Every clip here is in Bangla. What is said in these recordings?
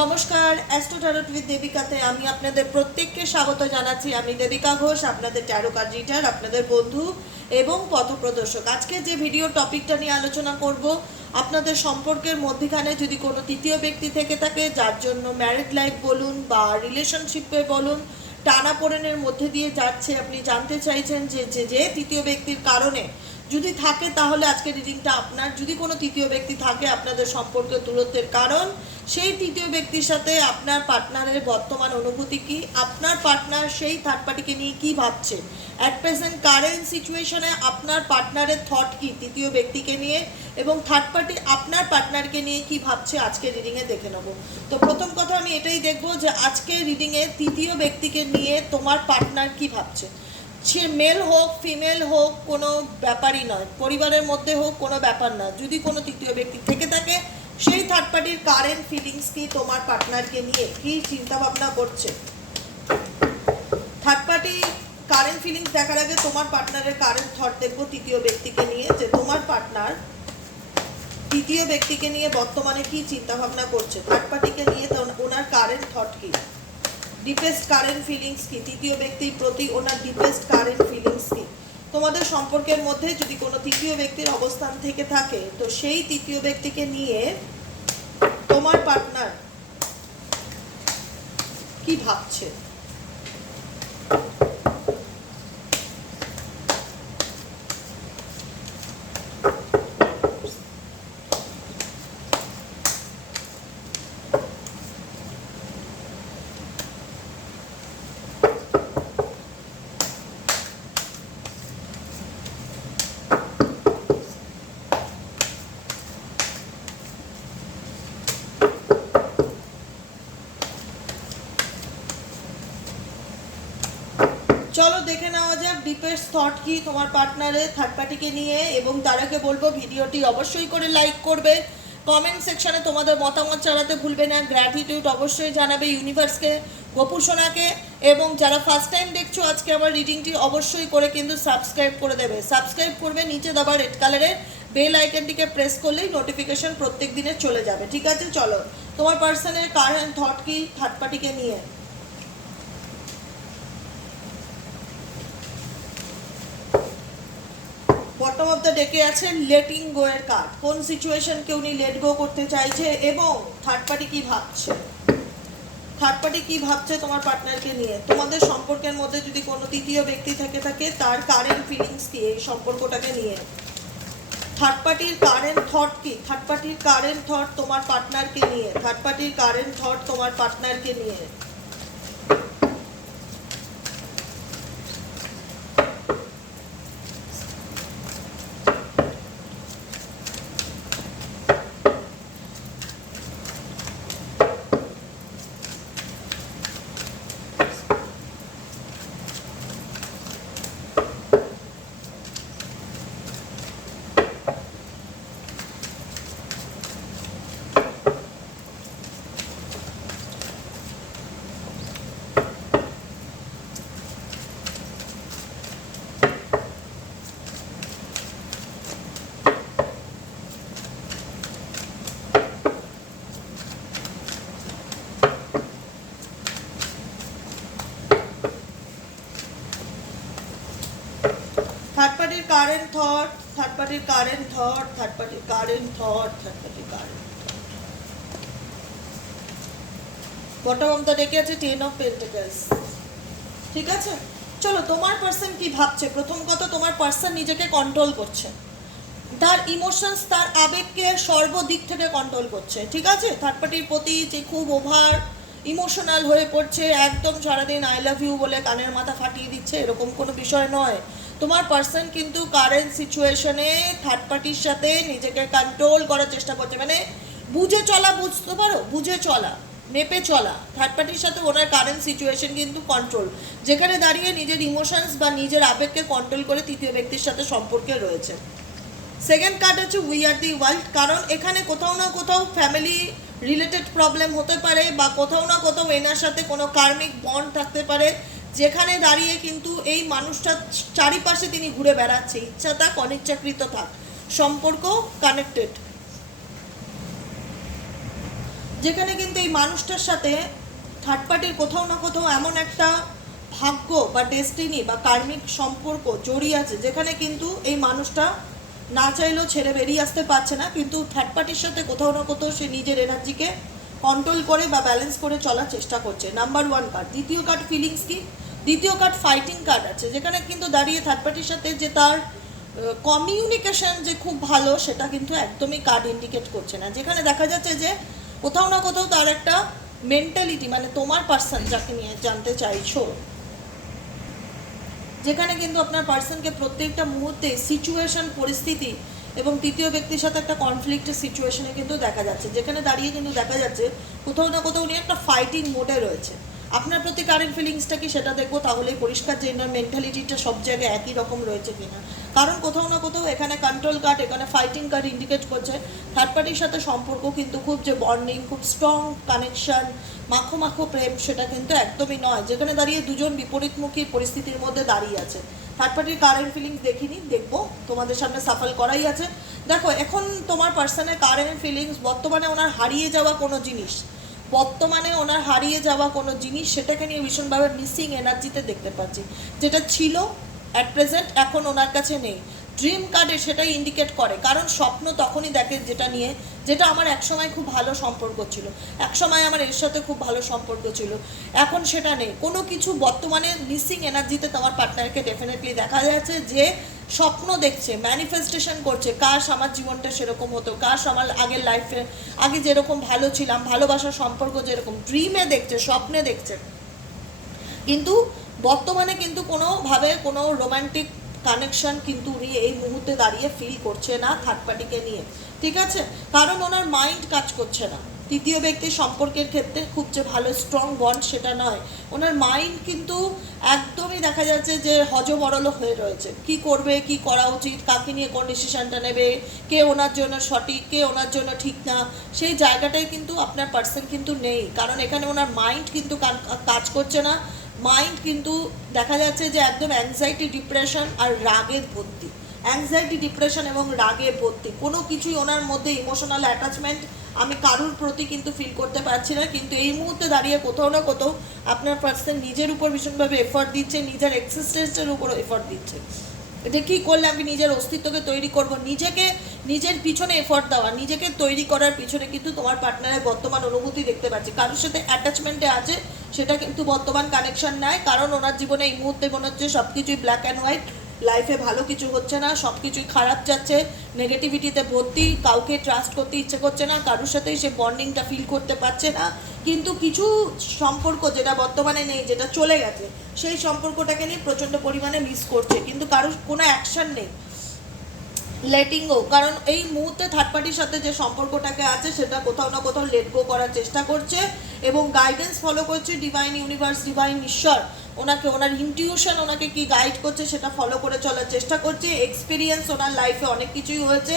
নমস্কার অ্যাস্ট্রোটারট উইথ দেবিকাতে আমি আপনাদের প্রত্যেককে স্বাগত জানাচ্ছি। আমি দেবিকা ঘোষ, আপনাদের ট্যারো কার্ড রিডার আপনাদের বন্ধু এবং পথপ্রদর্শক। আজকে যে ভিডিও টপিকটা নিয়ে আলোচনা করব, আপনাদের সম্পর্কের মধ্যখানে যদি কোনো তৃতীয় ব্যক্তি থেকে থাকে, যার জন্য ম্যারিড লাইফ বলুন বা রিলেশনশিপে বলুন, টানাপোড়েনের মধ্যে দিয়ে যাচ্ছে, আপনি জানতে চাইছেন যে যে তৃতীয় ব্যক্তির কারণে যদি থাকে তাহলে আজকে রিডিংটা আপনার। যদি কোনো তৃতীয় ব্যক্তি থাকে আপনাদের সম্পর্কের দূরত্বের কারণ, সেই তৃতীয় ব্যক্তির সাথে আপনার পার্টনারের বর্তমান অনুভূতি কি? আপনার পার্টনার সেই থার্ড পার্টিকে নিয়ে কি ভাবছে? অ্যাট প্রেজেন্ট কারেন্ট সিচুয়েশনে আপনার পার্টনারের থট কি তৃতীয় ব্যক্তিকে নিয়ে? এবং থার্ড পার্টি আপনার পার্টনারকে নিয়ে কি ভাবছে? আজকে রিডিংয়ে দেখে নেব। তো প্রথম কথা আমি এটাই দেখব যে আজকে রিডিংয়ে তৃতীয় ব্যক্তিকে নিয়ে তোমার পার্টনার কি ভাবছে? সে মেল হোক ফিমেল হোক, কোনো ব্যাপারই নয়। পরিবারের মধ্যে হোক, কোনো ব্যাপার না। যদি কোনো তৃতীয় ব্যক্তি থেকে থাকে, সেই থার্ড পার্টির কারেন্ট ফিলিংস কি তোমার পার্টনারকে নিয়ে কি চিন্তা ভাবনা করছে থার্ড পার্টি কারেন্ট ফিলিংস দেখার আগে তোমার পার্টনারের কারেন্ট থট দেখব তৃতীয় ব্যক্তিকে নিয়ে, যে তোমার পার্টনার তৃতীয় ব্যক্তিকে নিয়ে বর্তমানে কি চিন্তা ভাবনা করছে? থার্ড পার্টিকে নিয়ে ওনার কারেন্ট থট কি? ডিপেস্ট কারেন্ট ফিলিংস কি? তৃতীয় ব্যক্তির প্রতি ওনার ডিপেস্ট কারেন্ট ফিলিংস কি? তোমাদের সম্পর্কের মধ্যে যদি কোনো তৃতীয় ব্যক্তির অবস্থান থেকে থাকে, তো সেই তৃতীয় ব্যক্তিকে নিয়ে তোমার পার্টনার কি ভাবছে? চলো দেখে নেওয়া যাক ডিপেস্ট থট কি তোমার পার্টনারের থার্ড পার্টিকে নিয়ে এবং তারাকে বলব ভিডিওটি অবশ্যই করে লাইক করবে। কমেন্ট সেকশনে তোমাদের মতামত জানাতে ভুলবে না গ্র্যাটিটিউড অবশ্যই জানাবে ইউনিভার্সকে গোপু সোনাকে এবং যারা ফার্স্ট টাইম দেখছ আজকে আমার রিডিংটি অবশ্যই করে কিন্তু সাবস্ক্রাইব করে দেবে। সাবস্ক্রাইব করবে, নিচে দেওয়া রেড কালারের বেল আইকনটিকে প্রেস করলেই নোটিফিকেশন প্রত্যেক দিনে চলে যাবে। ঠিক আছে, চলো। তোমার পার্সনের কারেন্ট থট কি থার্ড পার্টিকে নিয়ে বটম অফ দ্য ডেকে আছে লেটিং গো এর কার্ড কোন সিচুয়েশনকে উনি লেট গো করতে চাইছে এবং থার্ড পার্টি কি ভাবছে? থার্ড পার্টি কি ভাবছে তোমার পার্টনারকে নিয়ে? তোমাদের সম্পর্কের মধ্যে যদি কোনো তৃতীয় ব্যক্তি থেকে থাকে, তার কারেন্ট ফিলিংস কি? এই সম্পর্কটাকে নিয়ে। থার্ড পার্টির কারেন্ট থট কি? থার্ড পার্টির কারেন্ট থট তোমার পার্টনারকে নিয়ে। থার্ড পার্টির কারেন্ট থট তোমার পার্টনারকে নিয়ে থার্ড পার্টির কারেন্ট থট থার্ড পার্টির কারেন্ট থট থার্ড পার্টির কারেন্ট থট থার্ড পার্টির কারেন্ট বটম অফ ডেকে আছে টেন অফ পেন্টিকালস ঠিক আছে? চলো, তোমার পার্সন কি ভাবছে? প্রথম কথা, তোমার পার্সন নিজেকে কন্ট্রোল করছে। তার ইমোশনস তার আবেগকে সর্বদিক থেকে কন্ট্রোল করছে। ঠিক আছে? থার্ড পার্টির প্রতি যে খুব ওভার ইমোশনাল হয়ে পড়ছে, একদম সারাদিন আই লাভ ইউ বলে কানের মাথা ফাটিয়ে দিচ্ছে, এরকম কোনো বিষয় নয়। তোমার পার্সন কিন্তু কারেন্ট সিচুয়েশনে থার্ড পার্টির সাথে নিজেকে কন্ট্রোল করার চেষ্টা করছে। মানে বুঝে চলা বুঝতে পারো? বুঝে চলা, মেপে চলা। থার্ড পার্টির সাথে ওনার কারেন্ট সিচুয়েশন কিন্তু কন্ট্রোল যেখানে দাঁড়িয়ে নিজের ইমোশনস বা নিজের আবেগকে কন্ট্রোল করে তৃতীয় ব্যক্তির সাথে সম্পর্কে রয়েছে। সেকেন্ড কার্ড হচ্ছে উই আর দি ওয়ার্ল্ড কারণ এখানে কোথাও না কোথাও ফ্যামিলি রিলেটেড প্রবলেম হতে পারে বা কোথাও না কোথাও এনার সাথে কোনো কার্মিক বন্ড থাকতে পারে। যেখানে দাঁড়িয়ে কিন্তু এই মানুষটা চারিপাশে তিনি ঘুরে বেড়াচ্ছে। ইচ্ছা থাক, অনিচ্ছাকৃত থাক। সম্পর্ক কানেক্টেড যেখানে কিন্তু এই মানুষটার সাথে থার্ড পার্টির কোথাও না কোথাও এমন একটা ভাগ্য বা ডেস্টিনি বা কার্মিক সম্পর্ক জড়িয়ে আছে, যেখানে কিন্তু এই মানুষটা না চাইলেও ছেড়ে বেরিয়ে আসতে পারছে না, কিন্তু থার্ড পার্টির সাথে কোথাও না কোথাও সে নিজের এনার্জিকে কন্ট্রোল করে বা ব্যালেন্স করে চলার চেষ্টা করছে। নাম্বার ওয়ান কার্ড দ্বিতীয় কার্ড ফিলিংস কি? দ্বিতীয় কার্ড ফাইটিং কার্ড আছে, যেখানে কিন্তু দাঁড়িয়ে থার্ড পার্টির সাথে যে তার কমিউনিকেশন যে খুব ভালো সেটা কিন্তু একদমই কার্ড ইন্ডিকেট করছে না। যেখানে দেখা যাচ্ছে যে কোথাও না কোথাও তার একটা মেন্টালিটি মানে তোমার পার্সন যাকে নিয়ে জানতে চাইছো, যেখানে কিন্তু আপনার পার্সনকে প্রত্যেকটা মুহূর্তে সিচুয়েশন পরিস্থিতি এবং তৃতীয় ব্যক্তির সাথে একটা কনফ্লিক্টের সিচুয়েশনে কিন্তু দেখা যাচ্ছে। যেখানে দাঁড়িয়ে কিন্তু দেখা যাচ্ছে কোথাও না কোথাও উনি একটা ফাইটিং মোডে রয়েছে। আপনার প্রতি কারেন্ট ফিলিংসটা কি সেটা দেখব? তাহলেই পরিষ্কার যে এনার মেন্টালিটিটা সব জায়গায় একই রকম রয়েছে কিনা। কারণ কোথাও না কোথাও এখানে কন্ট্রোল কার্ড এখানে ফাইটিং কার্ড ইন্ডিকেট করছে। থার্ড পার্টির সাথে সম্পর্ক কিন্তু খুব যে বন্ডিং খুব স্ট্রং কানেকশন মাখো মাখো প্রেম, সেটা কিন্তু একদমই নয়। যেখানে দাঁড়িয়ে দুজন বিপরীতমুখী পরিস্থিতির মধ্যে দাঁড়িয়ে আছে। থার্ড পার্টির কারেন্ট ফিলিংস দেখিনি, দেখব। তোমাদের সামনে সাফল করাই আছে। দেখো, এখন তোমার পার্সনের কারেন্ট ফিলিংস বর্তমানে ওনার হারিয়ে যাওয়া কোনো জিনিস বর্তমানে ওনার হারিয়ে যাওয়া কোনো জিনিস সেটাকে নিয়ে ভীষণভাবে মিসিং এনার্জিতে দেখতে পাচ্ছি। যেটা ছিল অ্যাট প্রেজেন্ট এখন ওনার কাছে নেই। ড্রিম কার্ডে সেটাই ইন্ডিকেট করে। কারণ স্বপ্ন তখনই দেখে যেটা নিয়ে, যেটা আমার একসময় খুব ভালো সম্পর্ক ছিল। একসময় আমার এর সাথে খুব ভালো সম্পর্ক ছিল। এখন সেটা নেই। কোনো কিছু বর্তমানে মিসিং এনার্জিতে তোমার পার্টনারকে ডেফিনেটলি দেখা যাচ্ছে যে স্বপ্ন দেখছে ম্যানিফেস্টেশন করছে কাশ আমার জীবনটা সেরকম হতো কাশ আমার আগের লাইফে আগে যেরকম ভালো ছিলাম ভালোবাসার সম্পর্ক যেরকম ড্রিমে দেখছে, স্বপ্নে দেখছে। কিন্তু বর্তমানে কিন্তু কোনোভাবে কোনো রোমান্টিক কানেকশন কিন্তু উনি এই মুহূর্তে দাঁড়িয়ে ফিল করছে না থার্ড পার্টিকে নিয়ে। ঠিক আছে? কারণ ওনার মাইন্ড কাজ করছে না। তৃতীয় ব্যক্তির সম্পর্কের ক্ষেত্রে খুব যে ভালো স্ট্রং বন্ড সেটা নয়। ওনার মাইন্ড কিন্তু একদমই দেখা যাচ্ছে যে হজবরল হয়ে রয়েছে। কি করবে, কি করা উচিত, কাকে নিয়ে কোন ডিসিশনটা নেবে, কে ওনার জন্য সঠিক, কে ওনার জন্য ঠিক না, সেই জায়গাটাই কিন্তু আপনার পার্সন কিন্তু নেই। কারণ এখানে ওনার মাইন্ড কিন্তু কাজ করছে না। মাইন্ড কিন্তু দেখা যাচ্ছে যে একদম অ্যাংজাইটি ডিপ্রেশন আর রাগের ভর্তি। অ্যাংজাইটি ডিপ্রেশন এবং রাগে ভর্তি। কোনো কিছুই ওনার মধ্যে ইমোশনাল অ্যাটাচমেন্ট আমি কারুর প্রতি কিন্তু ফিল করতে পারছি না। কিন্তু এই মুহূর্তে দাঁড়িয়ে কোথাও না কোথাও আপনার পার্সন নিজের উপর ভীষণভাবে এফর্ট দিচ্ছে, নিজের এক্সিস্টেন্সের উপর এফর্ট দিচ্ছে। এটা কী করলে আমি নিজের অস্তিত্বকে তৈরি করব? নিজেকে, নিজের পিছনে এফর্ট দেওয়া, নিজেকে তৈরি করার পিছনে কিন্তু তোমার পার্টনারের বর্তমান অনুভূতি দেখতে পাচ্ছি। কারোর সাথে অ্যাটাচমেন্টে আছে, সেটা কিন্তু বর্তমান কানেকশন নেয় কারণ ওনার জীবনে এই মুহূর্তে মনে হচ্ছে সব কিছুই ব্ল্যাক অ্যান্ড হোয়াইট লাইফে ভালো কিছু হচ্ছে না সব কিছুই খারাপ যাচ্ছে নেগেটিভিটিতে ভর্তি, কাউকে ট্রাস্ট করতে ইচ্ছে করছে না, কারোর সাথেই সে বন্ডিংটা ফিল করতে পারছে না। কিন্তু কিছু সম্পর্ক যেটা বর্তমানে নেই, যেটা চলে গেছে, সেই সম্পর্কটাকে নিয়ে প্রচণ্ড পরিমাণে মিস করছে। কিন্তু কারোর কোনো অ্যাকশান নেই। লেটিং গো কারণ এই মুহূর্তে থার্ড পার্টির সাথে যে সম্পর্কটাকে আছে, সেটা কোথাও না কোথাও লেট গো করার চেষ্টা করছে এবং গাইডেন্স ফলো করছে ডিভাইন ইউনিভার্স ডিভাইন ঈশ্বর। ওনাকে, ওনার ইনটিউশন ওনাকে কি গাইড করছে, সেটা ফলো করে চলার চেষ্টা করছে। এক্সপিরিয়েন্স ওনার লাইফে অনেক কিছুই হয়েছে।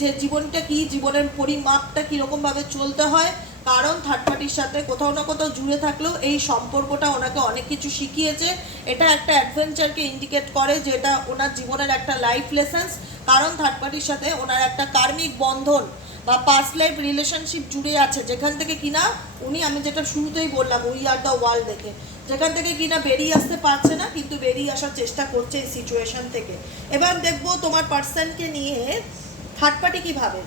যে জীবনটা কি, জীবনের পরিমাপটা কীরকমভাবে চলতে হয়, কারণ থার্ড পার্টির সাথে কোথাও না কোথাও জুড়ে থাকলেও এই সম্পর্কটা ওনাকে অনেক কিছু শিখিয়েছে। এটা একটা অ্যাডভেঞ্চারকে ইন্ডিকেট করে, যেটা ওনার জীবনের একটা লাইফ লেসেন্স কারণ থার্ড পার্টির সাথে ওনার একটা কার্মিক বন্ধন বা পাস্ট লাইফ রিলেশনশিপ জুড়ে আছে, যেখান থেকে কিনা উনি, আমি যেটা শুরুতেই বললাম উই আর দ্য ওয়ার্ল্ড দেখে। যেখান থেকে কিনা বেরিয়ে আসতে পারছে না, কিন্তু বেরিয়ে আসার চেষ্টা করছে এই সিচুয়েশন থেকে। এবার দেখব তোমার পার্সনকে নিয়ে থার্ড পার্টি কী ভাবে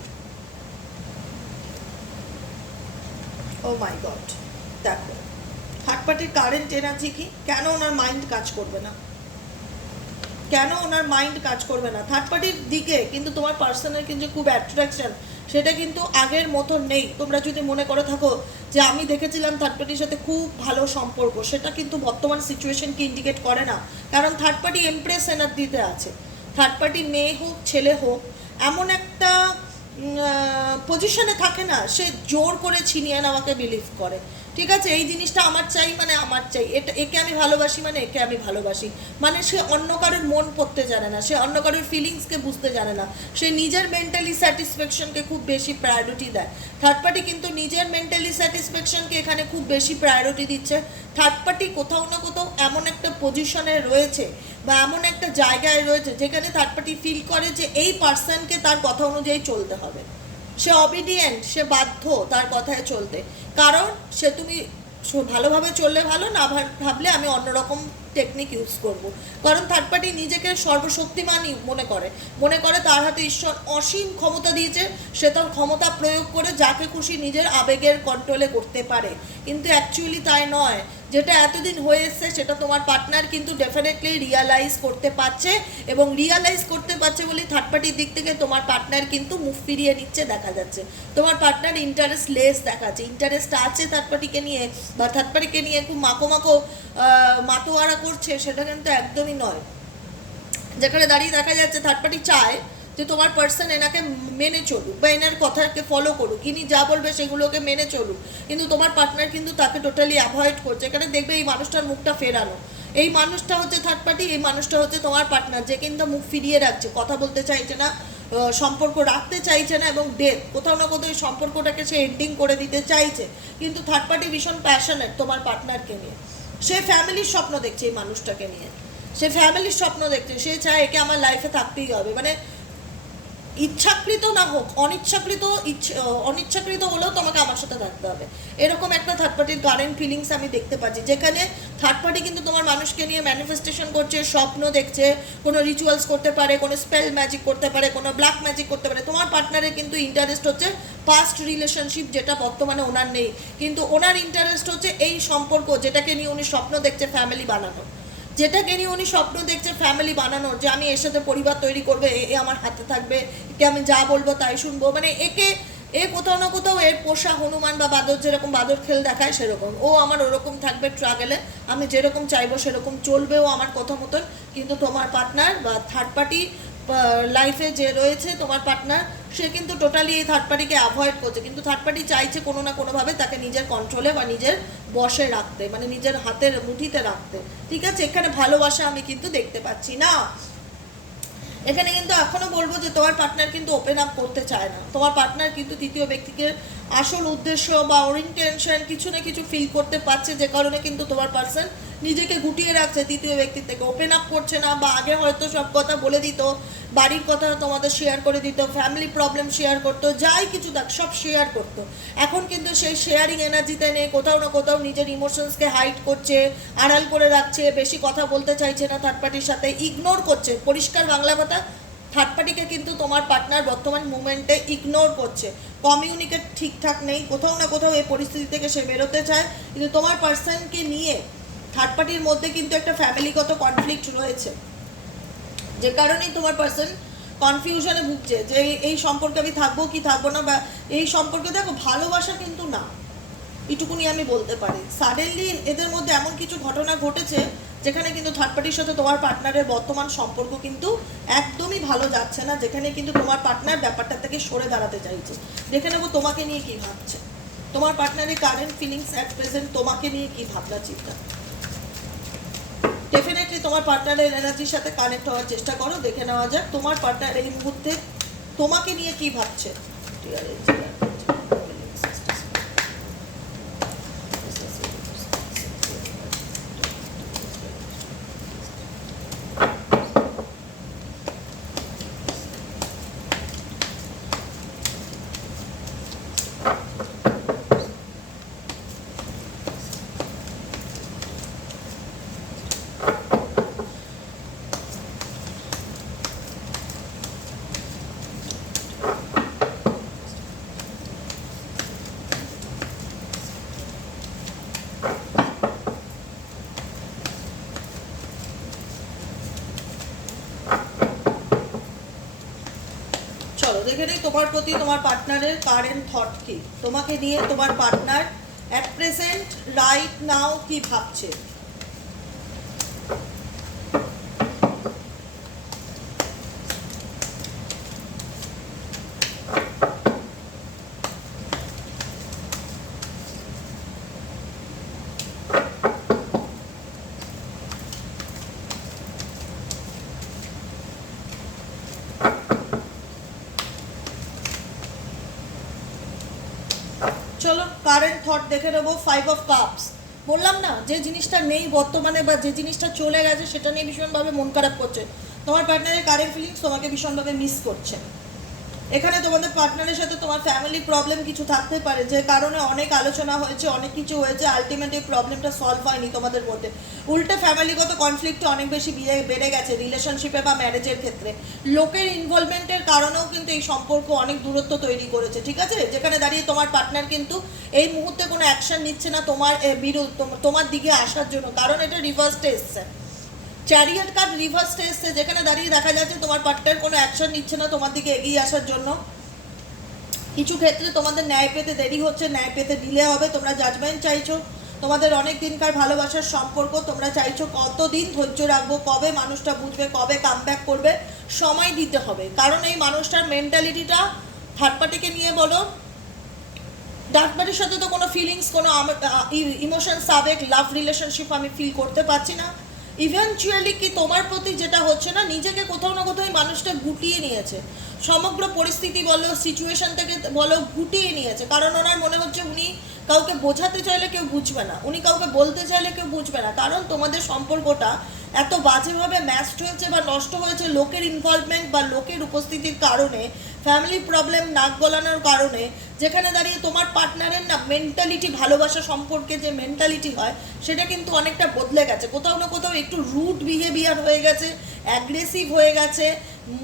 ও মাই গড দেখো থার্ড পার্টির কারেন্ট এনার্জি কি? কেন ওনার মাইন্ড কাজ করবে না? কেন ওনার মাইন্ড কাজ করবে না? থার্ড পার্টির দিকে কিন্তু তোমার পার্সনের কিন্তু খুব অ্যাট্রাকশন সেটা কিন্তু আগের মতো নেই। তোমরা যদি মনে করে থাকো যে আমি দেখেছিলাম থার্ড পার্টির সাথে খুব ভালো সম্পর্ক, সেটা কিন্তু বর্তমান সিচুয়েশনকে ইন্ডিকেট করে না। কারণ থার্ড পার্টি এমপ্রেস এনার্জিতে আছে। থার্ড পার্টি মেয়ে হোক, ছেলে হোক, এমন একটা পজিশনে থাকে না, সে জোর করে ছিনিয়ে নেওয়াকে বিলিভ করে। ঠিক আছে, এই জিনিসটা আমার চাই মানে আমার চাই। এটা, একে আমি ভালোবাসি মানে একে আমি ভালোবাসি। মানে সে অন্য কারোর মন পড়তে জানে না, সে অন্য কারোর ফিলিংসকে বুঝতে জানে না। সে নিজের মেন্টালি স্যাটিসফ্যাকশনকে খুব বেশি প্রায়োরিটি দেয়। থার্ড পার্টি কিন্তু নিজের মেন্টালি স্যাটিসফ্যাকশনকে এখানে খুব বেশি প্রায়োরিটি দিচ্ছে। থার্ড পার্টি কোথাও না কোথাও এমন একটা পজিশনে রয়েছে বা এমন একটা জায়গায় রয়েছে যেখানে থার্ড পার্টি ফিল করে যে এই পার্সনকে তার কথা অনুযায়ী চলতে হবে। সে অবিডিয়েন্ট সে বাধ্য তার কথায় চলতে। কারণ সে তুমি ভালোভাবে চললে ভালো, না ভাব- ভাবলে আমি অন্যরকম টেকনিক ইউজ করব। কারণ থার্ড পার্টি নিজেকে সর্বশক্তিমানই মনে করে। মনে করে তার হাতে ঈশ্বর অসীম ক্ষমতা দিয়েছে, সে তার ক্ষমতা প্রয়োগ করে যাকে খুশি নিজের আবেগের কন্ট্রোলে করতে পারে। কিন্তু অ্যাকচুয়ালি তাই নয়। যেটা এতদিন হয়ে এসছে, সেটা তোমার পার্টনার কিন্তু ডেফিনেটলি রিয়ালাইজ করতে পারছে এবং রিয়ালাইজ করতে পারছে বলে থার্ড পার্টির দিক থেকে তোমার পার্টনার কিন্তু মুখ ফিরিয়ে নিচ্ছে, দেখা যাচ্ছে। তোমার পার্টনার ইন্টারেস্ট লেস দেখাচ্ছে ইন্টারেস্ট আছে থার্ড পার্টিকে নিয়ে বা থার্ড পার্টিকে নিয়ে খুব মাকো মাকো মাতোয়ারা করছে, সেটা কিন্তু একদমই নয়। যেখানে দাঁড়িয়ে দেখা যাচ্ছে থার্ড পার্টি চায় যে তোমার পার্সন এনাকে মেনে চলুক বা এনার কথাকে ফলো করুক, ইনি যা বলবে সেগুলোকে মেনে চলুক, কিন্তু তোমার পার্টনার কিন্তু তাকে টোটালি অ্যাভয়েড করছে। এখানে দেখবে এই মানুষটার মুখটা ফেরানো। এই মানুষটা হচ্ছে থার্ড পার্টি এই মানুষটা হচ্ছে তোমার পার্টনার যে কিন্তু মুখ ফিরিয়ে রাখছে, কথা বলতে চাইছে না সম্পর্ক রাখতে চাইছে না এবং ডেথ কোথাও না কোথাও এই সম্পর্কটাকে সে এন্ডিং করে দিতে চাইছে। কিন্তু থার্ড পার্টি ভীষণ প্যাশনেট তোমার পার্টনারকে নিয়ে। সে ফ্যামিলির স্বপ্ন দেখছে এই মানুষটাকে নিয়ে। সে ফ্যামিলির স্বপ্ন দেখছে। সে চায় একে আমার লাইফে থাকতেই হবে। মানে ইচ্ছাকৃত না হোক, অনিচ্ছাকৃত অনিচ্ছাকৃত হলেও তোমাকে আমার সাথে থাকতে হবে। এরকম একটা থার্ড পার্টির কারেন্ট ফিলিংস আমি দেখতে পাচ্ছি, যেখানে থার্ড পার্টি কিন্তু তোমার মানুষকে নিয়ে ম্যানিফেস্টেশন করছে, স্বপ্ন দেখছে, কোনো রিচুয়ালস করতে পারে, কোনো স্পেল ম্যাজিক করতে পারে, কোনো ব্ল্যাক ম্যাজিক করতে পারে। তোমার পার্টনারের কিন্তু ইন্টারেস্ট হচ্ছে পাস্ট রিলেশনশিপ যেটা বর্তমানে ওনার নেই। কিন্তু ওনার ইন্টারেস্ট হচ্ছে এই সম্পর্ক যেটাকে নিয়ে উনি স্বপ্ন দেখছে ফ্যামিলি বানানো যেটাকে নিয়ে উনি স্বপ্ন দেখছে ফ্যামিলি বানানোর, যে আমি এর সাথে পরিবার তৈরি করবে, এ আমার হাতে থাকবে, একে আমি যা বলব তাই শুনব। মানে একে, এ কোথাও না কোথাও এর পোষা হনুমান বা বাদর যেরকম বাদর খেল দেখায় সেরকম। ও আমার ওরকম থাকবে ট্রাগেলে আমি যেরকম চাইব সেরকম চলবে ও আমার কথা মতন, কিন্তু তোমার পার্টনার বা থার্ড পার্টি লাইফে যে রয়েছে তোমার পার্টনার সে কিন্তু টোটালি এই থার্ড পার্টিকে অ্যাভয়েড করছে। কিন্তু থার্ড পার্টি চাইছে কোনো না কোনোভাবে তাকে নিজের কন্ট্রোলে বা নিজের বসে রাখতে মানে নিজের হাতের মুঠিতে রাখতে। ঠিক আছে? এখানে ভালোবাসা আমি কিন্তু দেখতে পাচ্ছি না। এখানে কিন্তু এখনও বলব যে তোমার পার্টনার কিন্তু ওপেন আপ করতে চায় না। তোমার পার্টনার কিন্তু তৃতীয় ব্যক্তিকে আসল উদ্দেশ্য বা ওর ইন্টেনশন কিছু না কিছু ফিল করতে পারছে, যে কারণে কিন্তু তোমার পার্সন নিজেকে গুটিয়ে রাখছে তৃতীয় ব্যক্তির থেকে। ওপেন আপ করছে না বা আগে হয়তো সব কথা বলে দিত, বাড়ির কথা তোমাদের শেয়ার করে দিত ফ্যামিলি প্রবলেম শেয়ার করতো, যাই কিছু থাক, সব শেয়ার করতো। এখন কিন্তু সেই শেয়ারিং এনার্জিতে নেই, কোথাও না কোথাও নিজের ইমোশনসকে হাইড করছে, আড়াল করে রাখছে, বেশি কথা বলতে চাইছে না থার্ড পার্টির সাথে ইগনোর করছে। পরিষ্কার বাংলা কথা থার্ড পার্টিকে কিন্তু তোমার পার্টনার বর্তমান মুমেন্টে ইগনোর করছে। কমিউনিকেট ঠিকঠাক নেই, কোথাও না কোথাও এই পরিস্থিতি থেকে সে বেরোতে চায়, কিন্তু তোমার পার্সনকে নিয়ে থার্ড পার্টির মধ্যে কিন্তু একটা ফ্যামিলিগত কনফ্লিক্ট রয়েছে। যে কারণেই তোমার পার্সন কনফিউশনে ভুগছে যে এই- সম্পর্কে আমি থাকব কি থাকব না বা এই সম্পর্কে দেখো ভালোবাসা কিন্তু না। এটুকুনি আমি বলতে পারি। সাডেনলি এদের মধ্যে এমন কিছু ঘটনা ঘটেছে যেখানে কিন্তু থার্ড পার্টির সাথে তোমার পার্টনারের বর্তমান সম্পর্ক কিন্তু একদমই ভালো যাচ্ছে না, যেখানে কিন্তু তোমার পার্টনার ব্যাপারটা থেকে সরে দাঁড়াতে চাইছে। দেখে নেব তোমাকে নিয়ে কি ভাবছে। তোমার পার্টনারের কারেন্ট ফিলিংস অ্যাট প্রেজেন্ট তোমাকে নিয়ে কি ভাবনা, চিন্তা? ডেফিনেটলি তোমার পার্টনারের এনার্জির সাথে কানেক্ট হওয়ার চেষ্টা করো, দেখে নেওয়া যাক তোমার পার্টনার এই মুহূর্তে তোমাকে নিয়ে কি ভাবছে। ঠিক দেখে নেই তোমার প্রতি তোমার পার্টনারের কারেন্ট থট কি? তোমাকে নিয়ে তোমার partner at present right now কি ভাবছে? চলো কারেন্ট থট দেখে নেব ফাইভ অফ কাপস বললাম না, যে জিনিসটা নেই বর্তমানে বা যে জিনিসটা চলে গেছে, সেটা নিয়ে ভীষণভাবে মন খারাপ করছে। তোমার পার্টনারের কারেন্ট ফিলিংস তোমাকে ভীষণভাবে মিস করছে। এখানে তোমাদের পার্টনারের সাথে তোমার ফ্যামিলি প্রবলেম কিছু থাকতে পারে, যে কারণে অনেক আলোচনা হয়েছে, অনেক কিছু হয়েছে আলটিমেট এই প্রবলেমটা সলভ হয়নি তোমাদের মধ্যে। উল্টে ফ্যামিলিগত কনফ্লিক্ট অনেক বেশি বেড়ে গেছে রিলেশনশিপে বা ম্যারেজের ক্ষেত্রে। লোকের ইনভলভমেন্টের কারণেও কিন্তু এই সম্পর্ক অনেক দূরত্ব তৈরি করেছে, ঠিক আছে? যেখানে দাঁড়িয়ে তোমার পার্টনার কিন্তু এই মুহূর্তে কোনো অ্যাকশন নিচ্ছে না তোমার বিরুদ্ধ, তোমার দিকে আসার জন্য, কারণ এটা রিভার্সটে এসছে। চ্যারিয়ট কার্ড রিভার্সটে এসছে যেখানে দাঁড়িয়ে দেখা যাচ্ছে তোমার পার্টনার কোনো অ্যাকশন নিচ্ছে না তোমার দিকে এগিয়ে আসার জন্য। কিছু ক্ষেত্রে তোমাদের ন্যায় পেতে দেরি হচ্ছে, ন্যায় পেতে ডিলে হবে, তোমরা জাজমেন্ট চাইছো। তোমাদের অনেক দিনকার ভালোবাসার সম্পর্ক, তোমরা চাইছো কতদিন ধৈর্য রাখব, কবে মানুষটা বুঝবে, কবে কাম করবে, সময় দিতে হবে। কারণ এই মানুষটার মেন্টালিটিটা থার্ড পার্টিকে নিয়ে বলো। ডার্ক পার্টির সাথে তো কোনো ফিলিংস কোনো ইমোশনস আবেগ লাভ রিলেশনশিপ আমি ফিল করতে পারছি না। ইভেনচুয়ালি কি তোমার প্রতি যেটা হচ্ছে না, নিজেকে কোথাও না কোথাও মানুষটা গুটিয়ে নিয়েছে। সমগ্র পরিস্থিতি বলো সিচুয়েশন থেকে বলো, গুটিয়ে নিয়েছে। কারণ ওনার মনে হচ্ছে উনি কাউকে বোঝাতে চাইলে কেউ বুঝবে না। উনি কাউকে বলতে চাইলে কেউ বুঝবে না। কারণ তোমাদের সম্পর্কটা এত বাজেভাবে ম্যাচড হয়েছে বা নষ্ট হয়েছে লোকের ইনভলভমেন্ট বা লোকের উপস্থিতির কারণে ফ্যামিলি প্রবলেম নাক গলানোর কারণে, যেখানে দাঁড়িয়ে তোমার পার্টনারের না মেন্টালিটি ভালোবাসা সম্পর্কে যে মেন্টালিটি হয়, সেটা কিন্তু অনেকটা বদলে গেছে। কোথাও না কোথাও একটু রুট বিহেভিয়ার হয়ে গেছে অ্যাগ্রেসিভ হয়ে গেছে।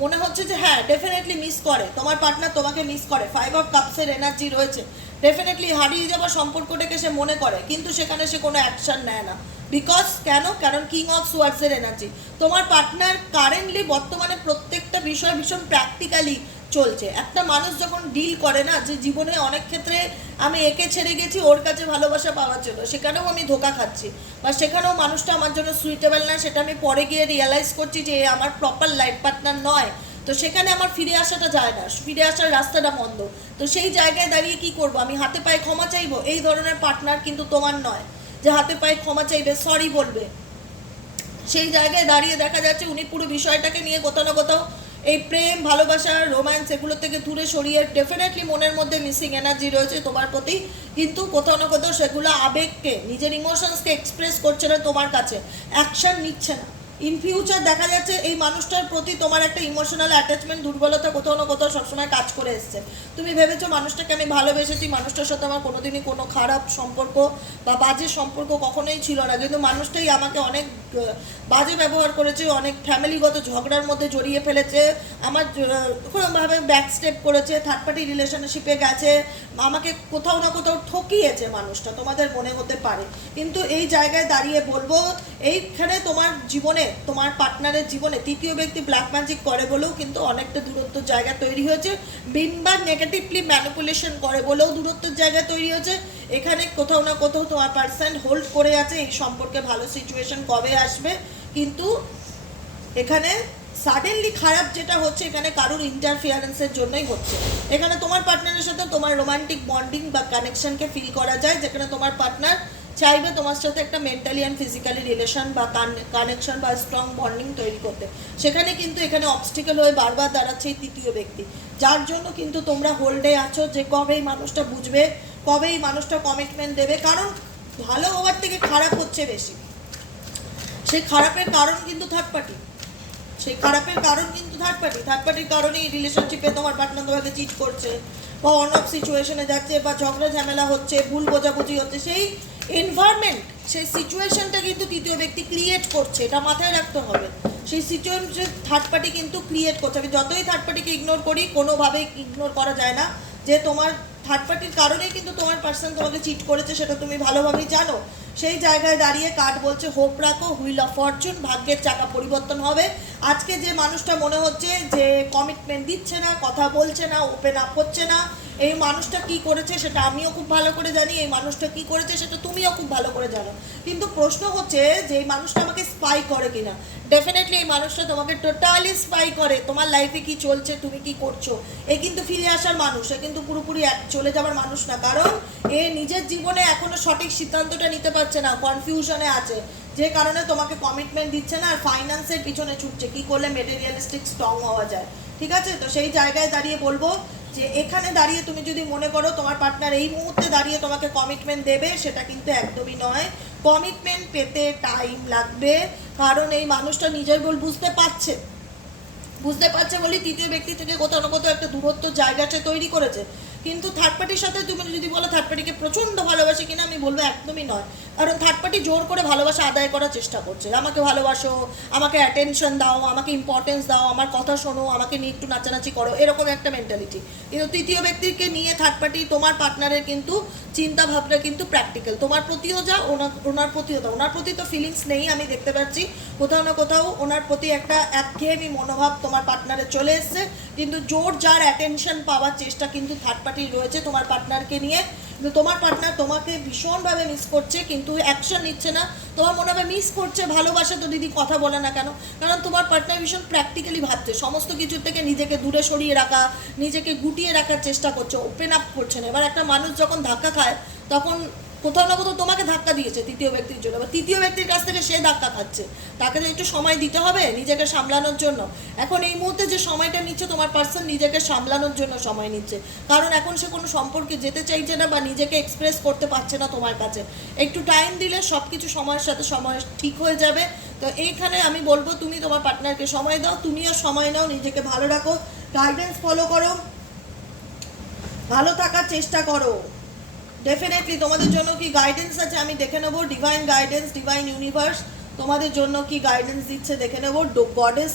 মনে হচ্ছে যে হ্যাঁ ডেফিনেটলি মিস করে। তোমার পার্টনার তোমাকে মিস করে। ফাইভ অফ কাপসের এনার্জি রয়েছে। ডেফিনেটলি হারিয়ে যাওয়া সম্পর্কটাকে সে মনে করে, কিন্তু সেখানে সে কোনো অ্যাকশন নেয় না। বিকজ কেন? কারণ কিং অফ সুয়ার্সের এনার্জি তোমার পার্টনার কারেন্টলি বর্তমানে প্রত্যেকটা বিষয় ভীষণ প্র্যাকটিক্যালি চলছে। একটা মানুষ যখন ডিল করে না, যে জীবনে অনেক ক্ষেত্রে আমি একে ছেড়ে গেছি, ওর কাছে ভালোবাসা পাওয়ার জন্য, সেখানেও আমি ধোকা খাচ্ছি। বা সেখানেও মানুষটা আমার জন্য সুইটেবল না, সেটা আমি পরে গিয়ে রিয়েলাইজ করছি যে আমার প্রপার লাইফ পার্টনার নয়। তো সেখানে আমার ফিরে আসাটা যায় না, ফিরে আসার রাস্তাটা বন্ধ। তো সেই জায়গায় দাঁড়িয়ে কি করব? আমি হাতে পায়ে ক্ষমা চাইব? এই ধরনের পার্টনার কিন্তু তোমার নয়, যে হাতে পায়ে ক্ষমা চাইবে সরি বলবে। সেই জায়গায় দাঁড়িয়ে দেখা যাচ্ছে উনি পুরো বিষয়টাকে নিয়ে কোথাও না কোথাও এই প্রেম, ভালোবাসা রোম্যান্স এগুলো থেকে দূরে সরিয়ে ডেফিনেটলি মনের মধ্যে মিসিং এনার্জি রয়েছে তোমার প্রতি। কিন্তু কোথাও না কোথাও সেগুলো আবেগকে, নিজের ইমোশনসকে এক্সপ্রেস করছে না তোমার কাছে। অ্যাকশন নিচ্ছে না। ইন ফিউচার দেখা যাচ্ছে এই মানুষটার প্রতি তোমার একটা ইমোশনাল অ্যাটাচমেন্ট দুর্বলতা কোথাও না কোথাও সবসময় কাজ করে এসছে। তুমি ভেবেছো মানুষটাকে আমি ভালোবেসেছি, মানুষটার সাথে আমার কোনোদিনই কোনো খারাপ সম্পর্ক বা বাজে সম্পর্ক কখনোই ছিল না। কিন্তু মানুষটাই আমাকে অনেক বাজে ব্যবহার করেছে, অনেক ফ্যামিলিগত ঝগড়ার মধ্যে জড়িয়ে ফেলেছে, আমার কোনোভাবে ব্যাক স্টেপ করেছে থার্ড পার্টি রিলেশনশিপে গেছে, আমাকে কোথাও না কোথাও ঠকিয়েছে মানুষটা, তোমাদের মনে হতে পারে। কিন্তু এই জায়গায় দাঁড়িয়ে বলব, এইখানে তোমার জীবনে তোমার পার্টনারের জীবনে তৃতীয় ব্যক্তি ব্ল্যাক ম্যাজিক করে বলেও কিন্তু অনেকটা দূরত্ব জায়গা তৈরি হয়েছে। বিনবার নেগেটিভলি ম্যানিপুলেশন করে বলেও দূরত্বের জায়গা তৈরি হয়েছে। এখানে কোথাও না কোথাও তোমার পার্সন হোল্ড করে আছে, এই সম্পর্কে ভালো সিচুয়েশন কবে আসবে? কিন্তু এখানে সাডেনলি খারাপ যেটা হচ্ছে, এখানে কারোর ইন্টারফিয়ারেন্সের জন্যই হচ্ছে। এখানে তোমার পার্টনারের সাথে তোমার রোমান্টিক বন্ডিং বা কানেকশনকে ফিল করা যায়, যেখানে তোমার পার্টনার চাইবে তোমার সাথে একটা মেন্টালি অ্যান্ড ফিজিক্যালি রিলেশন বা কানেকশন বা স্ট্রং বন্ডিং তৈরি করতে। সেখানে কিন্তু এখানে অবস্টিকেল হয়ে বারবার দাঁড়াচ্ছে এই তৃতীয় ব্যক্তি। যার জন্য কিন্তু তোমরা হোল্ডে আছো যে কবে এই মানুষটা বুঝবে, কবে এই মানুষটা কমিটমেন্ট দেবে। কারণ ভালো হওয়ার থেকে খারাপ হচ্ছে বেশি। সেই খারাপের কারণ কিন্তু থার্ড পার্টি সেই খারাপের কারণ কিন্তু থার্ড পার্টি থার্ড পার্টির কারণেই রিলেশনশিপে তোমার পার্টনার তোমাকে চিট করছে বা অন অফ সিচুয়েশনে যাচ্ছে বা ঝগড়া ঝামেলা হচ্ছে, ভুল বোঝাবুঝি হচ্ছে, সেই এনভায়রনমেন্ট সেই সিচুয়েশনটা কিন্তু তৃতীয় ব্যক্তি ক্রিয়েট করছে, এটা মাথায় রাখতে হবে। সেই সিচুয়েশন থার্ড পার্টি কিন্তু ক্রিয়েট করছে। আমি যতই থার্ড পার্টিকে ইগনোর করি, কোনোভাবেই ইগনোর করা যায় না। যে তোমার থার্ড পার্টির কারণেই কিন্তু তোমার পার্সন তোমাকে চিট করেছে, সেটা তুমি ভালোভাবেই জানো। সেই জায়গায় দাঁড়িয়ে কার্ড বলছে হোপ রাখো হুইল অফ ফরচুন ভাগ্যের চাকা পরিবর্তন হবে। আজকে যে মানুষটা মনে হচ্ছে যে কমিটমেন্ট দিচ্ছে না, কথা বলছে না ওপেন আপ হচ্ছে না এই মানুষটা কি করেছে সেটা আমিও খুব ভালো করে জানি, এই মানুষটা কি করেছে সেটা তুমিও খুব ভালো করে জানো। কিন্তু প্রশ্ন হচ্ছে যে এই মানুষটা আমাকে স্পাই করে কিনা? ডেফিনেটলি এই মানুষটা তোমাকে টোটালি স্পাই করে, তোমার লাইফে কি চলছে, তুমি কি করছ? এ কিন্তু ফিরে আসার মানুষ, এ কিন্তু পুরোপুরি চলে যাওয়ার মানুষ না। কারণ এ নিজের জীবনে এখনও সঠিক সিদ্ধান্তটা নিতে পারছে না কনফিউশনে আছে। যে কারণে তোমাকে কমিটমেন্ট দিচ্ছে না, আর ফাইন্যান্সের পিছনে ছুটছে, কি করলে মেটেরিয়ালিস্টিক স্ট্রং হওয়া যায়। ঠিক আছে? তো সেই জায়গায় দাঁড়িয়ে বলব যে এখানে দাঁড়িয়ে তুমি যদি মনে করো তোমার পার্টনার এই মুহূর্তে দাঁড়িয়ে তোমাকে কমিটমেন্ট দেবে, সেটা কিন্তু একদমই নয়। কমিটমেন্ট পেতে টাইম লাগবে। কারণ এই মানুষটা নিজের গোল বুঝতে পারছে। বুঝতে পারছে বলি তৃতীয় ব্যক্তি থেকে কোথাও না কোথাও একটা দূরত্ব জায়গা সে তৈরি করেছে। কিন্তু থার্ড পার্টির সাথে তুমি যদি বলো থার্ড পার্টিকে প্রচণ্ড ভালোবাসে কিনা আমি বলব একদমই নয়। কারণ থার্ড পার্টি জোর করে ভালোবাসা আদায় করার চেষ্টা করছে। আমাকে ভালোবাসো, আমাকে অ্যাটেনশন দাও, আমাকে ইম্পর্টেন্স দাও, আমার কথা শোনো, আমাকে নিয়ে একটু নাচানাচি করো, এরকম একটা মেন্টালিটি কিন্তু তৃতীয় ব্যক্তিকে নিয়ে থার্ড পার্টি তোমার পার্টনারের কিন্তু চিন্তা ভাবনা কিন্তু প্র্যাকটিক্যাল তোমার প্রতিও যা ওনার ওনার প্রতিও যা ওনার প্রতি তো ফিলিংস নেই, আমি দেখতে পাচ্ছি। কোথাও না কোথাও ওনার প্রতি একটা একঘেয়েমি মনোভাব তোমার পার্টনারে চলে এসছে। কিন্তু জোর যার অ্যাটেনশন পাওয়ার চেষ্টা কিন্তু থার্ড পার্টি রয়েছে। তোমার পার্টনারকে নিয়ে কিন্তু তোমার পার্টনার তোমাকে ভীষণভাবে মিস করছে, কিন্তু অ্যাকশন নিচ্ছে না। তোমার মনে হবে মিস করছে, ভালোবাসা তো দিদি কথা বলে না কেন? কারণ তোমার পার্টনার ভীষণ প্র্যাকটিক্যালি ভাবছে। সমস্ত কিছুর থেকে নিজেকে দূরে সরিয়ে রাখা, নিজেকে গুটিয়ে রাখার চেষ্টা করছে ওপেন আপ করছে না। এবার একটা মানুষ যখন ধাক্কা খায়, তখন কোথাও না কোথাও তোমাকে ধাক্কা দিয়েছে তৃতীয় ব্যক্তির জন্য। বা তৃতীয় ব্যক্তির কাছ থেকে সে ধাক্কা খাচ্ছে। তাকে তো একটু সময় দিতে হবে নিজেকে সামলানোর জন্য। এখন এই মুহূর্তে যে সময়টা নিচ্ছে, তোমার পার্সন নিজেকে সামলানোর জন্য সময় নিচ্ছে। কারণ এখন সে কোনো সম্পর্কে যেতে চাইছে না বা নিজেকে এক্সপ্রেস করতে পারছে না তোমার কাছে। একটু টাইম দিলে সব কিছু সময়ের সাথে সময় ঠিক হয়ে যাবে। তো এইখানে আমি বলব, তুমি তোমার পার্টনারকে সময় দাও। তুমিও সময় নাও, নিজেকে ভালো রাখো। গাইডেন্স ফলো করো। ভালো থাকার চেষ্টা করো। ডেফিনেটলি তোমাদের জন্য কি গাইডেন্স আছে? আমি দেখে নেব। ডিভাইন গাইডেন্স ডিভাইন ইউনিভার্স তোমাদের জন্য কি গাইডেন্স দিচ্ছে দেখে নেব। গডেস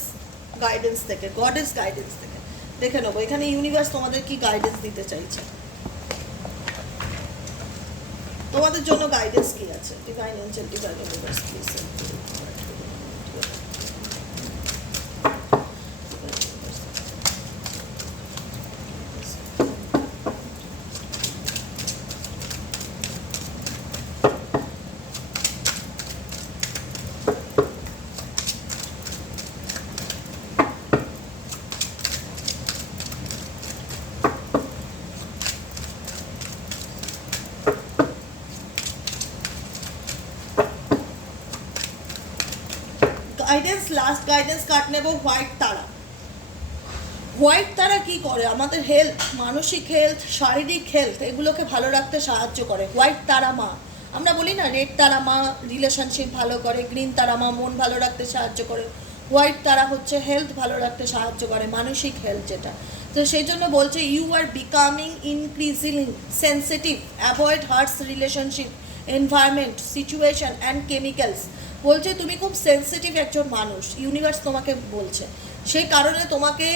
গাইডেন্স থেকে গডেস গাইডেন্স থেকে দেখে নেব। এখানে ইউনিভার্স তোমাদের কি গাইডেন্স দিতে চাইছে? তোমাদের জন্য গাইডেন্স কি আছে? Divine angel divine universe please guidance কাট নেব হোয়াইট তারা। হোয়াইট তারা কি করে? আমাদের হেলথ মানসিক হেলথ শারীরিক হেলথ এগুলোকে ভালো রাখতে সাহায্য করে। হোয়াইট তারা মা। আমরা বলি না রেড তারা মা রিলেশনশিপ ভালো করে গ্রিন তারা মা, মন ভালো রাখতে সাহায্য করে। হোয়াইট তারা হচ্ছে হেলথ ভালো রাখতে সাহায্য করে, মানসিক হেলথ যেটা। তো সেই জন্য বলছে you are becoming increasing sensitive avoid hurts relationship environment situation and chemicals বলছে, তুমি খুব সেন্সিটিভ একজন মানুষ। ইউনিভার্স তোমাকে বলছে। সেই কারণে তোমাকে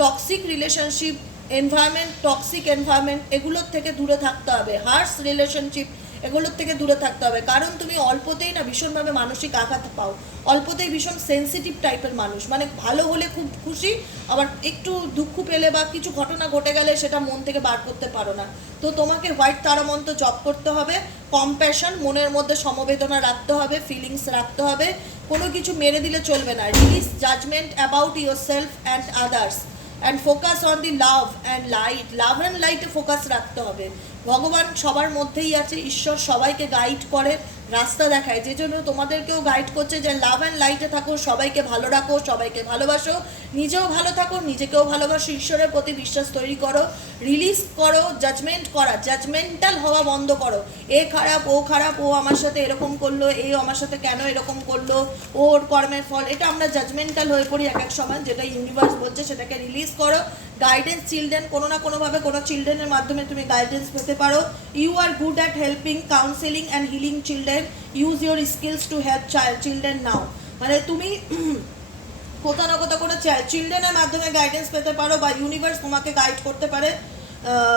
toxic relationship environment toxic environment এগুলোর থেকে দূরে থাকতে হবে। হার্স রিলেশনশিপ এগুলোর থেকে দূরে থাকতে হবে। কারণ তুমি অল্পতেই না ভীষণভাবে মানসিক আঘাত পাও। অল্পতেই ভীষণ সেন্সিটিভ টাইপের মানুষ। মানে ভালো হলে খুব খুশি, আবার একটু দুঃখ পেলে বা কিছু ঘটনা ঘটে গেলে সেটা মন থেকে বার করতে পারো না। তো তোমাকে হোয়াইট তারামন্ত্র জপ করতে হবে। কম্প্যাশন মনের মধ্যে সমবেদনা রাখতে হবে ফিলিংস রাখতে হবে। কোনো কিছু মেরে দিলে চলবে না। Release judgement about yourself and others and focus on the love and light love and লাইটে ফোকাস রাখতে হবে। ভগবান সবার মধ্যেই আছে, ঈশ্বর সবাইকে গাইড করে, রাস্তা দেখায়। যে জন্য তোমাদেরকেও গাইড করছে যে লাভ অ্যান্ড লাইটে থাকো, সবাইকে ভালো রাখো, সবাইকে ভালোবাসো। নিজেও ভালো থাকো, নিজেকেও ভালোবাসো, ঈশ্বরের প্রতি বিশ্বাস তৈরি করো রিলিজ করো জাজমেন্ট করা জাজমেন্টাল হওয়া বন্ধ করো। এ খারাপ, ও খারাপ, ও আমার সাথে এরকম করল, এ আমার সাথে কেন এরকম করল ওর কর্মের ফল। এটা আমরা জাজমেন্টাল হয়ে পড়ি এক এক সময়, যেটা ইউনিভার্স বলছে সেটাকে রিলিজ করো। গাইডেন্স চিলড্রেন কোনো না কোনোভাবে কোনো চিলড্রেনের মাধ্যমে তুমি গাইডেন্স পেতে পারো। You are good at helping counselling and healing children use your skills to help child children now মানে তুমি কোথাও না কোথাও কোনো চিলড্রেনের মাধ্যমে গাইডেন্স পেতে পারো বা ইউনিভার্স তোমাকে গাইড করতে পারে।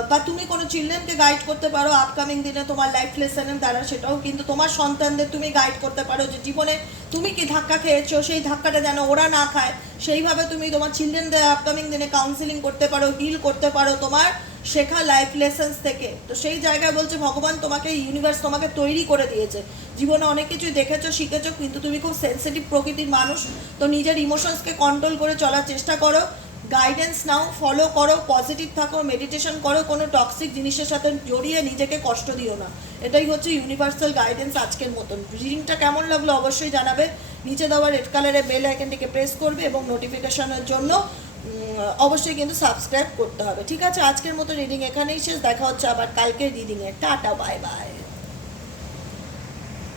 বা তুমি কোনো চিলড্রেনকে গাইড করতে পারো আপকামিং দিনে তোমার লাইফ লেসনের দ্বারা সেটাও, কিন্তু তোমার সন্তানদের তুমি গাইড করতে পারো যে জীবনে তুমি কি ধাক্কা খেয়েছো, সেই ধাক্কাটা যেন ওরা না খায়। সেইভাবে তুমি তোমার চিলড্রেনদের আপকামিং দিনে কাউন্সিলিং করতে পারো হিল করতে পারো তোমার শেখা লাইফ লেসন্স থেকে। তো সেই জায়গায় বলছে, ভগবান তোমাকে ইউনিভার্স তোমাকে তৈরি করে দিয়েছে। জীবনে অনেক কিছুই দেখেছ, শিখেছো, কিন্তু তুমি খুব সেন্সিটিভ প্রকৃতির মানুষ। তো নিজের ইমোশনসকে কন্ট্রোল করে চলার চেষ্টা করো। গাইডেন্স নাও ফলো করো পজিটিভ থাকো মেডিটেশন করো, কোনো টক্সিক জিনিসের সাথে জড়িয়ে নিজেকে কষ্ট দিও না। এটাই হচ্ছে ইউনিভার্সাল গাইডেন্স আজকের মতন। রিডিংটা কেমন লাগল অবশ্যই জানাবে। নিচে দেওয়া রেড কালারের বেল আইকনটিকে প্রেস করবে এবং নোটিফিকেশনের জন্য অবশ্যই কিন্তু সাবস্ক্রাইব করতে হবে। ঠিক আছে, আজকের মতো রিডিং এখানেই শেষ। দেখা হচ্ছে আবার কালকে রিডিংয়ে টাটা বাই বাই